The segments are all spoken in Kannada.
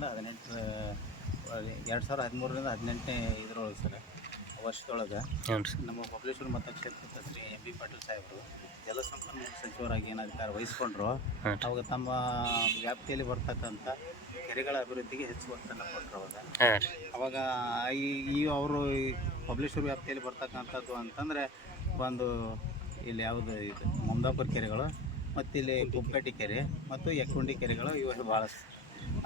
ಹದಿಮೂರರಿಂದ ಹದಿನೆಂಟರ ಎರಡು ಸಾವಿರದ ಹದಿಮೂರರಿಂದ ಹದಿನೆಂಟನೇ ಇದ್ರೊಳಗೆ ಸರ್ ವರ್ಷದೊಳಗೆ. ನಮ್ಮ ಬಬಲೇಶ್ವರ ಮತಕ್ಷೇತ್ರದ ಶ್ರೀ ಎಂ ಬಿ ಪಾಟೀಲ್ ಸಾಹೇಬರು ಜಲಸಂಪನ್ಮೂಲ ಸಚಿವರಾಗಿ ಏನು ಅಧಿಕಾರ ವಹಿಸ್ಕೊಂಡ್ರು ಅವಾಗ ತಮ್ಮ ವ್ಯಾಪ್ತಿಯಲ್ಲಿ ಬರ್ತಕ್ಕಂಥ ಕೆರೆಗಳ ಅಭಿವೃದ್ಧಿಗೆ ಹೆಚ್ಚು ಒತ್ತನ್ನು ಕೊಟ್ಟರು ಅವಾಗ. ಅವಾಗ ಈ ಈ ಅವರು ಪಬ್ಲಿಷರ್ ವ್ಯಾಪ್ತಿಯಲ್ಲಿ ಬರ್ತಕ್ಕಂಥದ್ದು ಅಂತಂದರೆ ಒಂದು ಇಲ್ಲಿ ಯಾವುದು ಇದು ಮಮದಾಪುರ ಕೆರೆಗಳು ಮತ್ತು ಇಲ್ಲಿ ಕುಪ್ಪಟ್ಟಿ ಕೆರೆ ಮತ್ತು ಯಕ್ಕುಂಡಿ ಕೆರೆಗಳು ಇವು ಭಾಳಷ್ಟು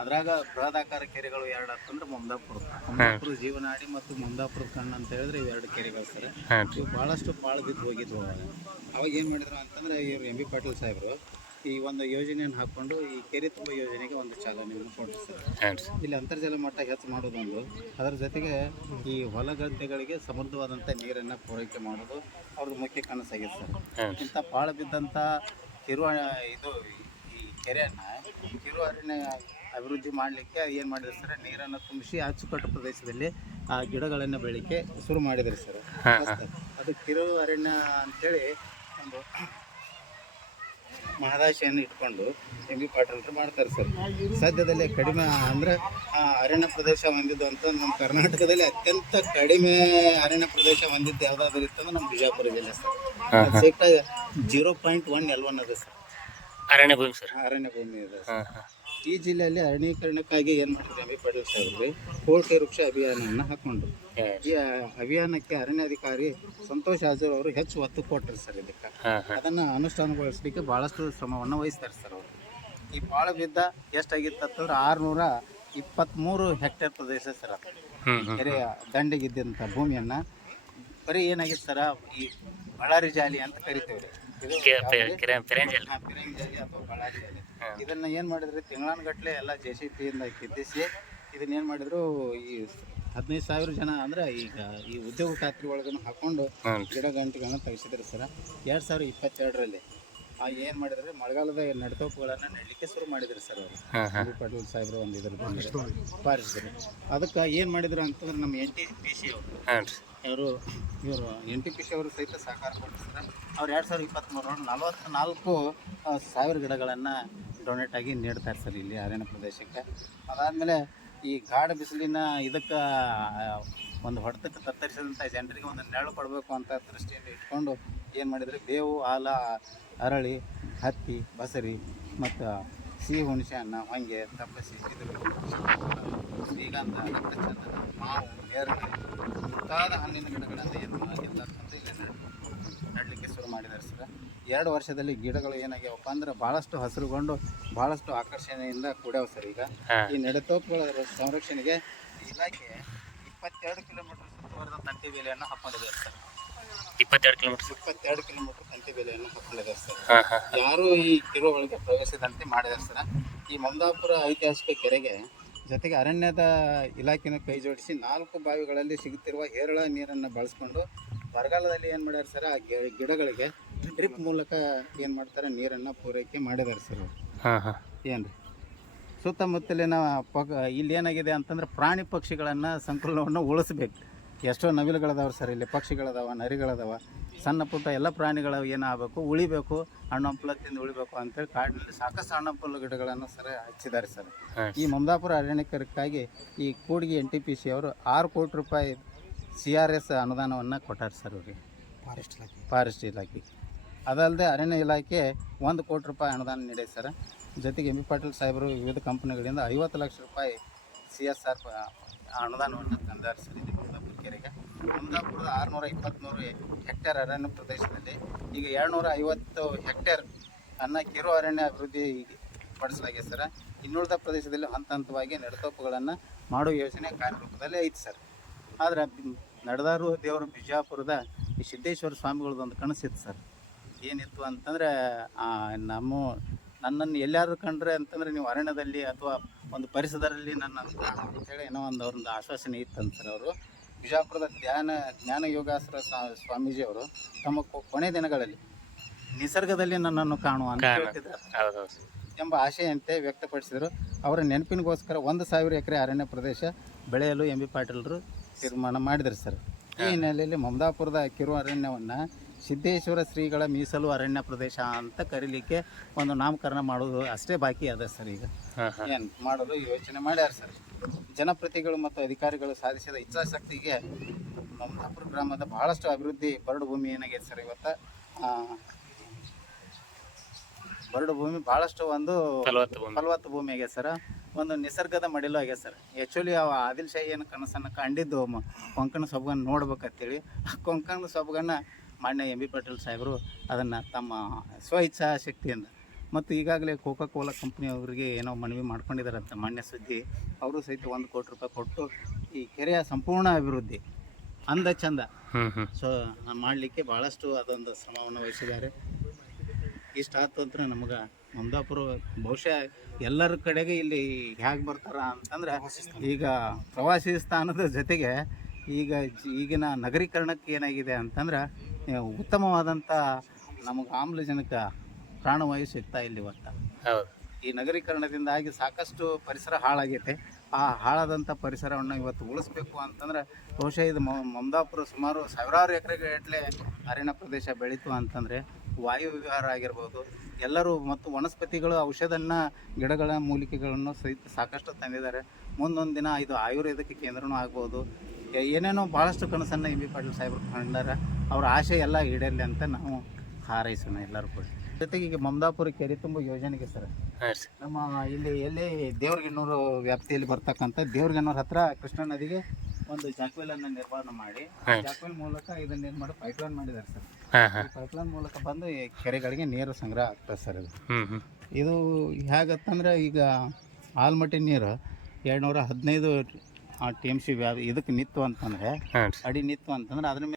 ಅದ್ರಾಗ ಬೃಹದಾಕಾರ ಕೆರೆಗಳು ಎರಡು ಅಂತಂದ್ರೆ ಮುಂದಾಪುರ. ಮುಂದಾಪುರ ಜೀವನಾಡಿ ಮತ್ತು ಮುಂದಾಪುರದ ಕಣ್ಣು ಅಂತ ಹೇಳಿದ್ರೆ ಇವೆರಡು ಕೆರೆಗಳು ಸರ್. ಇವು ಭಾಳಷ್ಟು ಪಾಳು ಬಿದ್ದು ಹೋಗಿದ್ವು ಅವಾಗ. ಅವಾಗ ಏನು ಮಾಡಿದ್ರು ಅಂತಂದ್ರೆ ಇವರು ಎಂ ಬಿ ಪಾಟೀಲ್ ಸಾಹೇಬ್ರು ಈ ಒಂದು ಯೋಜನೆಯನ್ನು ಹಾಕೊಂಡು ಈ ಕೆರೆ ತುಂಬ ಯೋಜನೆಗೆ ಒಂದು ಚಾಲನೆಯನ್ನು ಕೊಟ್ಟರು ಸರ್. ಇಲ್ಲಿ ಅಂತರ್ಜಲ ಮಟ್ಟ ಹೆಚ್ಚು ಮಾಡೋದೊಂದು. ಅದರ ಜೊತೆಗೆ ಈ ಹೊಲ ಗದ್ದೆಗಳಿಗೆ ಸಮೃದ್ಧವಾದಂಥ ನೀರನ್ನು ಪೂರೈಕೆ ಮಾಡೋದು ಅವ್ರದ್ದು ಮುಖ್ಯ ಕನಸಾಗಿದೆ ಸರ್. ಇಂಥ ಪಾಳ ಬಿದ್ದಂಥ ಕಿರು ಇದು ಈ ಕೆರೆಯನ್ನು ಕಿರು ಅರಣ್ಯ ಅಭಿವೃದ್ಧಿ ಮಾಡಲಿಕ್ಕೆ ಏನು ಮಾಡಿದ್ರು ಸರ್? ನೀರನ್ನು ತುಂಬಿಸಿ ಅಚ್ಚುಕಟ್ಟು ಪ್ರದೇಶದಲ್ಲಿ ಆ ಗಿಡಗಳನ್ನು ಬೆಳಿಕೆ ಶುರು ಮಾಡಿದ್ರು ಸರ್. ಅದು ಕಿರು ಅರಣ್ಯ ಅಂತೇಳಿ ಒಂದು ಮಹದಾಶೆಯನ್ನು ಇಟ್ಕೊಂಡು ಎಂ ಪಾಟೀಲ್ರು ಮಾಡ್ತಾರೆ ಸರ್. ಸದ್ಯದಲ್ಲೇ ಕಡಿಮೆ ಅಂದರೆ ಅರಣ್ಯ ಪ್ರದೇಶ ಹೊಂದಿದ್ದು ಅಂತ ನಮ್ಮ ಕರ್ನಾಟಕದಲ್ಲಿ ಅತ್ಯಂತ ಕಡಿಮೆ ಅರಣ್ಯ ಪ್ರದೇಶ ಹೊಂದಿದ್ದು ಯಾವುದಾದ್ರು ಇತ್ತಂದ್ರೆ ನಮ್ಮ ಬಿಜಾಪುರ ಜಿಲ್ಲೆ ಸರ್. ಹಾಂ sixty zero point one L one ಅದ ಸರ್. ಅರಣ್ಯ ಭೂಮಿ ಸರ್. ಅರಣ್ಯ ಭೂಮಿ ಇದೆ ಈ ಜಿಲ್ಲೆಯಲ್ಲಿ ಅರಣ್ಯೀಕರಣಕ್ಕಾಗಿ ಏನು ಬಿ ಪಾಟೀಲ್ ಸಾಹೇಬ್ರಿ ಕೋಟಿ ವೃಕ್ಷ ಅಭಿಯಾನವನ್ನು ಹಾಕ್ಕೊಂಡ್ರು ಈ ಅಭಿಯಾನಕ್ಕೆ ಅರಣ್ಯಾಧಿಕಾರಿ ಸಂತೋಷ್ ಆಜರ್ ಅವರು ಹೆಚ್ಚು ಒತ್ತು ಕೊಟ್ಟರು ಸರ್ ಇದಕ್ಕೆ. ಅದನ್ನ ಅನುಷ್ಠಾನಗೊಳಿಸಲಿಕ್ಕೆ ಭಾಳಷ್ಟು ಶ್ರಮವನ್ನು ವಹಿಸ್ತಾರೆ ಸರ್ ಅವರು. ಈ ಬಾಳ ಬಿದ್ದ ಎಷ್ಟಾಗಿತ್ತು ಅಂತಂದ್ರೆ ಆರುನೂರ ಇಪ್ಪತ್ತ್ಮೂರು ಹೆಕ್ಟೇರ್ ಪ್ರದೇಶ ಸರ್ ಅದು. ಕೆರೆಯ ದಂಡೆಗಿದ್ದಂಥ ಭೂಮಿಯನ್ನು. ಬರೀ ಏನಾಗಿತ್ತು ಸರ ಈ ಬಳ್ಳಾರಿ ಜಾಲಿ ಅಂತ ಕರಿತೇವೆ ಪೆರೆಂಜಲ್ ಅಥವಾ ಇದನ್ನ ಏನು ಮಾಡಿದ್ರೆ? ತಿಂಗಳಾನುಗಟ್ಲೆ ಎಲ್ಲ ಜೆ ಸಿ ಪಿಯಿಂದ ಕಿತ್ತಿಸಿ ಇದನ್ನ ಏನು ಮಾಡಿದ್ರು? ಈ ಹದಿನೈದು ಸಾವಿರ ಜನ ಅಂದ್ರೆ ಈಗ ಈ ಉದ್ಯೋಗ ಖಾತ್ರಿ ಒಳಗನ್ನು ಹಾಕೊಂಡು ಗಿಡ ಗಂಟೆಗಳನ್ನ ತೆಗೆಸಿದ್ರು ಸರ್. ಎರಡು ಸಾವಿರದ ಇಪ್ಪತ್ತೆರಡರಲ್ಲಿ. ಆ ಏನು ಮಾಡಿದ್ರೆ? ಮಳೆಗಾಲದ ನಡತೋಪುಗಳನ್ನು ನೆಡಲಿಕ್ಕೆ ಶುರು ಮಾಡಿದ್ರು ಸರ್ ಅವರು. ಪಟೇಲ್ ಸಾಹೇಬ್ರು ಒಂದು ಇದ್ರ ಪಾರಿಸಿದ್ರು. ಅದಕ್ಕೆ ಏನು ಮಾಡಿದ್ರು ಅಂತಂದ್ರೆ ನಮ್ಮ ಎನ್ ಟಿ ಪಿ ಸಿ ಅವರು. ಇವರು ಇವರು ಎನ್ ಟಿ ಪಿ ಸಿ ಅವರು ಸಹಿತ ಸಹಕಾರ ಕೊಟ್ಟರು ಸರ್ ಅವ್ರು ಎರಡು ಸಾವಿರದ ಇಪ್ಪತ್ತ್ಮೂರರಲ್ಲಿ ನಲವತ್ತು ನಾಲ್ಕು ಸಾವಿರ ಗಿಡಗಳನ್ನು ಡೊನೇಟ್ ಆಗಿ ನೀಡ್ತಾರೆ ಸರ್ ಇಲ್ಲಿ ಅರಣ್ಯ ಪ್ರದೇಶಕ್ಕೆ. ಅದಾದಮೇಲೆ ಈ ಕಾಡು ಬಿಸಿಲಿನ ಇದಕ್ಕೆ ಒಂದು ಹೊಡೆತಕ್ಕೆ ತತ್ತರಿಸಿದಂಥ ಜನರಿಗೆ ಒಂದು ನೆರಳು ಕೊಡಬೇಕು ಅಂತ ದೃಷ್ಟಿಯಿಂದ ಇಟ್ಕೊಂಡು ಏನು ಮಾಡಿದರೆ, ಬೇವು ಆಲ ಅರಳಿ, ಹತ್ತಿ, ಬಸರಿ ಮತ್ತು ಸಿಹಿ ಹುಣಸೆ ಹಣ್ಣು ಹಂಗೆ ತಪ್ಪಸಿ ಶ್ರೀಗಂಧ ರಕ್ತಚಂದನ ಮಾವು ನೇರಳೆ ಮುಂತಾದ ಹಣ್ಣಿನ ಗಿಡಗಳನ್ನು ಏನು ಮಾಡಿದ್ದಾರೆ ಇಲ್ಲಿ ನೆಡಲಿಕ್ಕೆ ಶುರು ಮಾಡಿದ್ದಾರೆ ಸರ್. ಎರಡು ವರ್ಷದಲ್ಲಿ ಗಿಡಗಳು ಏನಾಗ್ಯಾವಪ್ಪ ಅಂದ್ರೆ ಭಾಳಷ್ಟು ಹಸಿರುಗೊಂಡು ಭಾಳಷ್ಟು ಆಕರ್ಷಣೆಯಿಂದ ಕೂಡ್ಯಾವ ಸರ್ ಈಗ. ಈ ನೆಡತೋಪುಗಳ ಸಂರಕ್ಷಣೆಗೆ ಇಲಾಖೆ ಇಪ್ಪತ್ತೆರಡು ಕಿಲೋಮೀಟರ್ ಸುತ್ತುವರೆದ ತಂತಿ ಬೇಲಿಯನ್ನು ಹಾಕೊಂಡಿದೆ ಸರ್. ಇಪ್ಪತ್ತೆರಡು ಕಿಲೋಮೀಟರ್ ಇಪ್ಪತ್ತೆರಡು ಕಿಲೋಮೀಟರ್ ತಂತಿ ಬೆಲೆಯನ್ನು ಹಾಕೊಂಡಿದ್ದಾರೆ ಸರ್. ಯಾರು ಈ ಕಿರು ಒಳಗೆ ಪ್ರವೇಶದಂತೆ ಮಾಡಿದ್ದಾರೆ ಸರ್. ಈ ಮಮದಾಪುರ ಐತಿಹಾಸಿಕ ಕೆರೆಗೆ ಜೊತೆಗೆ ಅರಣ್ಯದ ಇಲಾಖೆಯನ್ನು ಕೈ ಜೋಡಿಸಿ ನಾಲ್ಕು ಬಾವಿಗಳಲ್ಲಿ ಸಿಗುತ್ತಿರುವ ಹೇರಳ ನೀರನ್ನು ಬಳಸ್ಕೊಂಡು ಬರಗಾಲದಲ್ಲಿ ಏನು ಮಾಡ್ಯಾರ ಸರ್ ಆ ಗಿಡಗಳಿಗೆ ಡ್ರಿಪ್ ಮೂಲಕ ಏನು ಮಾಡ್ತಾರೆ ನೀರನ್ನು ಪೂರೈಕೆ ಮಾಡಿದ್ದಾರೆ ಸರ್ ಅವ್ರು. ಹಾಂ ಹಾಂ. ಏನು ರೀ ಸುತ್ತಮುತ್ತಲಿನ ಪಗ ಇಲ್ಲಿ ಏನಾಗಿದೆ ಅಂತಂದ್ರೆ ಪ್ರಾಣಿ ಪಕ್ಷಿಗಳನ್ನು ಸಂಕುಲವನ್ನು ಉಳಿಸ್ಬೇಕು. ಎಷ್ಟೋ ನವಿಲುಗಳದಾವ ಸರ್ ಇಲ್ಲಿ ಪಕ್ಷಿಗಳದಾವ ನರಿಗಳದಾವ. ಸಣ್ಣ ಪುಟ್ಟ ಎಲ್ಲ ಪ್ರಾಣಿಗಳು ಏನಾಗಬೇಕು ಉಳಿಬೇಕು ಹಣ್ಣು ಹಂಪಲ ತಿಂದು ಉಳಿಬೇಕು ಅಂತೇಳಿ ಕಾಡಿನಲ್ಲಿ ಸಾಕಷ್ಟು ಹಣ್ಣು ಹಂಪಲು ಗಿಡಗಳನ್ನು ಸರ್ ಹಚ್ಚಿದ್ದಾರೆ ಸರ್. ಈ ಮಮದಾಪುರ ಅರಣ್ಯಕರಕ್ಕಾಗಿ ಈ Kudgi N T P C ಅವರು ಆರು ಕೋಟಿ ರೂಪಾಯಿ ಸಿ ಆರ್ ಎಸ್ ಅನುದಾನವನ್ನು ಕೊಟ್ಟಾರೆ ಸರ್ ಅವ್ರಿಗೆ ಫಾರೆಸ್ಟ್ ಇಲಾಖೆ. ಫಾರೆಸ್ಟ್ ಇಲಾಖೆ. ಅದಲ್ಲದೆ ಅರಣ್ಯ ಇಲಾಖೆ ಒಂದು ಕೋಟಿ ರೂಪಾಯಿ ಅನುದಾನ ನೀಡಿದೆ ಸರ್. ಜೊತೆಗೆ ಎಂ ಬಿ ಪಾಟೀಲ್ ಸಾಹೇಬರು ವಿವಿಧ ಕಂಪನಿಗಳಿಂದ ಐವತ್ತು ಲಕ್ಷ ರೂಪಾಯಿ ಸಿ ಎಸ್ ಆರ್ ಅನುದಾನವನ್ನು ತಂದಾರೆ ಸರ್ ಮಮದಾಪುರದ ಆರುನೂರ ಇಪ್ಪತ್ತ್ಮೂರು ಹೆಕ್ಟೇರ್ ಅರಣ್ಯ ಪ್ರದೇಶದಲ್ಲಿ ಈಗ ಎರಡುನೂರ ಐವತ್ತು ಹೆಕ್ಟೇರ್ ಅನ್ನ ಕಿರು ಅರಣ್ಯ ಅಭಿವೃದ್ಧಿ ಪಡಿಸಲಾಗಿದೆ ಸರ್. ಇನ್ನುಳಿದ ಪ್ರದೇಶದಲ್ಲಿ ಹಂತ ಹಂತವಾಗಿ ನೆಡತೋಪುಗಳನ್ನು ಮಾಡುವ ಯೋಜನೆ ಕಾರ್ಯರೂಪದಲ್ಲಿ ಐತಿ ಸರ್. ಆದರೆ ನಡೆದಾರು ದೇವರು ಬಿಜಾಪುರದ ಈ ಸಿದ್ದೇಶ್ವರ ಸ್ವಾಮಿಗಳದೊಂದು ಕನಸಿತ್ತು ಸರ್. ಏನಿತ್ತು ಅಂತಂದರೆ ನಮ್ಮ, ನನ್ನನ್ನು ಎಲ್ಲಾದ್ರೂ ಕಂಡ್ರೆ ಅಂತಂದರೆ ನೀವು ಅರಣ್ಯದಲ್ಲಿ ಅಥವಾ ಒಂದು ಪರಿಸರದಲ್ಲಿ ನನ್ನ ಅಂತೇಳಿ ಏನೋ ಒಂದು ಅವ್ರದ್ದು ಆಶ್ವಾಸನೆ ಇತ್ತಂತ ಸರ್ ಅವರು. ಬಿಜಾಪುರದ ಧ್ಯಾನ ಜ್ಞಾನ ಯೋಗಾಸ್ತ್ರ ಸ್ವಾ- ಸ್ವಾಮೀಜಿಯವರು ತಮ್ಮ ಕೊನೆ ದಿನಗಳಲ್ಲಿ ನಿಸರ್ಗದಲ್ಲಿ ನನ್ನನ್ನು ಕಾಣುವ ಅಂತ. ಹೇಳ್ತಿದ್ದಾರೆ. ಎಂಬ ಆಶಯಂತೆ ವ್ಯಕ್ತಪಡಿಸಿದರು. ಅವರ ನೆನಪಿನಗೋಸ್ಕರ ಒಂದು ಸಾವಿರ ಎಕರೆ ಅರಣ್ಯ ಪ್ರದೇಶ ಬೆಳೆಯಲು ಎಂ ಬಿ ಪಾಟೀಲರು ತೀರ್ಮಾನ ಮಾಡಿದರು ಸರ್. ಈ ಹಿನ್ನೆಲೆಯಲ್ಲಿ ಮಮದಾಪುರದ ಕಿರು ಅರಣ್ಯವನ್ನು ಸಿದ್ದೇಶ್ವರ ಶ್ರೀಗಳ ಮೀಸಲು ಅರಣ್ಯ ಪ್ರದೇಶ ಅಂತ ಕರೀಲಿಕ್ಕೆ ಒಂದು ನಾಮಕರಣ ಮಾಡೋದು ಅಷ್ಟೇ ಬಾಕಿ ಅದ ಸರ್ ಈಗ. ಏನು ಮಾಡೋದು ಯೋಚನೆ ಮಾಡ್ಯಾರ ಸರ್. ಜನಪ್ರತಿಗಳು ಮತ್ತು ಅಧಿಕಾರಿಗಳು ಸಾಧಿಸಿದ ಇಚ್ಛಾಶಕ್ತಿಗೆ ಮಮತಾಪುರ ಗ್ರಾಮದ ಬಹಳಷ್ಟು ಅಭಿವೃದ್ಧಿ ಬರಡು ಭೂಮಿ ಏನಾಗೈತೆ ಸರ್ ಇವತ್ತು ಬರಡು ಭೂಮಿ ಭಾಳಷ್ಟು ಒಂದು ಫಲವತ್ತ ಭೂಮಿ. ಆಗೈತೆ ಸರ್. ಒಂದು ನಿಸರ್ಗದ ಮಡಿಲು ಆಗ್ಯದ ಸರ್. ಆ್ಯಕ್ಚುಲಿ ಅವ ಆದಿಲ್ ಶಾಹಿ ಏನು ಕನಸನ್ನು ಕಂಡಿದ್ದು ಕೊಂಕಣ ಸೊಬಗನ್ನು ನೋಡ್ಬೇಕಂತೇಳಿ. ಆ ಕೊಂಕಣ ಸೊಬಗನ್ನು ಮಾನ್ಯ ಎಂ ಬಿ ಪಾಟೀಲ್ ಸಾಹೇಬರು ಅದನ್ನು ತಮ್ಮ ಸ್ವ ಇಚ್ಛಾ ಶಕ್ತಿಯಿಂದ ಮತ್ತು ಈಗಾಗಲೇ ಕೋಕಾ ಕೋಲಾ ಕಂಪ್ನಿಯವರಿಗೆ ಏನೋ ಮನವಿ ಮಾಡ್ಕೊಂಡಿದ್ದಾರಂತೆ. ಮಾನ್ಯ ಸುದ್ದಿ ಅವರು ಸಹಿತ ಒಂದು ಕೋಟಿ ರೂಪಾಯಿ ಕೊಟ್ಟು ಈ ಕೆರೆಯ ಸಂಪೂರ್ಣ ಅಭಿವೃದ್ಧಿ ಅಂದ ಚಂದ. ಸೊ ಮಾಡಲಿಕ್ಕೆ ಭಾಳಷ್ಟು ಅದೊಂದು ಶ್ರಮವನ್ನು ವಹಿಸಿದ್ದಾರೆ. ಇಷ್ಟ ಆತು ಅಂದ್ರೆ ನಮಗೆ ಮುಂದಾಪುರ ಬಹುಶಃ ಎಲ್ಲರ ಕಡೆಗೆ ಇಲ್ಲಿ ಹೇಗೆ ಬರ್ತಾರ ಅಂತಂದ್ರೆ ಈಗ ಪ್ರವಾಸಿ ಸ್ಥಾನದ ಜೊತೆಗೆ ಈಗ ಈಗಿನ ನಗರೀಕರಣಕ್ಕೆ ಏನಾಗಿದೆ ಅಂತಂದ್ರೆ ಉತ್ತಮವಾದಂಥ ನಮಗೆ ಆಮ್ಲಜನಕ ಪ್ರಾಣವಾಯು ಸಿಗ್ತಾ ಇಲ್ಲ ಇವತ್ತು ಹೌದು. ಈ ನಗರೀಕರಣದಿಂದಾಗಿ ಸಾಕಷ್ಟು ಪರಿಸರ ಹಾಳಾಗೈತೆ. ಆ ಹಾಳಾದಂಥ ಪರಿಸರವನ್ನು ಇವತ್ತು ಉಳಿಸ್ಬೇಕು ಅಂತಂದ್ರೆ ಬಹುಶಃ ಇದು ಮ- ಮಮದಾಪುರ ಸುಮಾರು ಸಾವಿರಾರು ಎಕರೆಗಟ್ಟಲೆ ಅರಣ್ಯ ಪ್ರದೇಶ ಬೆಳೀತು ಅಂತಂದರೆ ವಾಯು ವಿಹಾರ ಆಗಿರ್ಬೋದು ಎಲ್ಲರೂ ಮತ್ತು ವನಸ್ಪತಿಗಳು ಔಷಧನ ಗಿಡಗಳ ಮೂಲಿಕೆಗಳನ್ನು ಸಹಿತ ಸಾಕಷ್ಟು ತಂದಿದ್ದಾರೆ. ಮುಂದೊಂದು ದಿನ ಇದು ಆಯುರ್ವೇದಕ್ಕೆ ಕೇಂದ್ರನೂ ಆಗ್ಬೋದು. ಏನೇನೋ ಭಾಳಷ್ಟು ಕನಸನ್ನು ಎಂ ಬಿ ಪಾಟೀಲ್ ಸಾಹೇಬರು ಕಂಡಾರ ಅವ್ರ ಆಶೆ ಎಲ್ಲ ಈಡೇರಲಿ ಅಂತ ನಾವು ಹಾರೈಸೋಣ ಎಲ್ಲರೂ ಕೂಡ. ಜೊತೆಗೆ ಈಗ ಮಮದಾಪುರ ಕೆರೆ ತುಂಬ ಯೋಜನೆಗೆ ಸರ್. ನಮ್ಮ ಇಲ್ಲಿ ಎಲ್ಲಿ ದೇವ್ರಿಗೆನ್ನೂರು ವ್ಯಾಪ್ತಿಯಲ್ಲಿ ಬರ್ತಕ್ಕಂಥ ದೇವ್ರಿಗೆನ್ನೂರು ಹತ್ರ ಕೃಷ್ಣ ನದಿಗೆ ಒಂದು ಜಾಕ್ವೆಲನ್ನು ನಿರ್ಮಾಣ ಮಾಡಿ. ಜಾಕ್ವೆಲ್ ಮೂಲಕ ಇದನ್ನ ಏನ್ ಮಾಡಿ ಪೈಪ್ಲೈನ್ ಮಾಡಿದ್ದಾರೆ ಸರ್. ಪೈಪ್ ಲೈನ್ ಮೂಲಕ ಬಂದು ಈ ಕೆರೆಗಳಿಗೆ ನೀರು ಸಂಗ್ರಹ ಆಗ್ತದೆ ಸರ್ ಇದು. ಇದು ಹೇಗತ್ತಂದ್ರೆ ಈಗ ಆಲ್ಮಟ್ಟಿ ನೀರು ಎರಡ್ನೂರ ಹದಿನೈದು ಟಿ ಎಂ ಸಿ ವ್ಯಾ ಇದಕ್ಕೆ ನಿತ್ತು ಅಂತಂದ್ರೆ ಅಡಿ ನಿತ್ತು ಅಂತಂದ್ರೆ ಅದ್ರ ಮೇಲೆ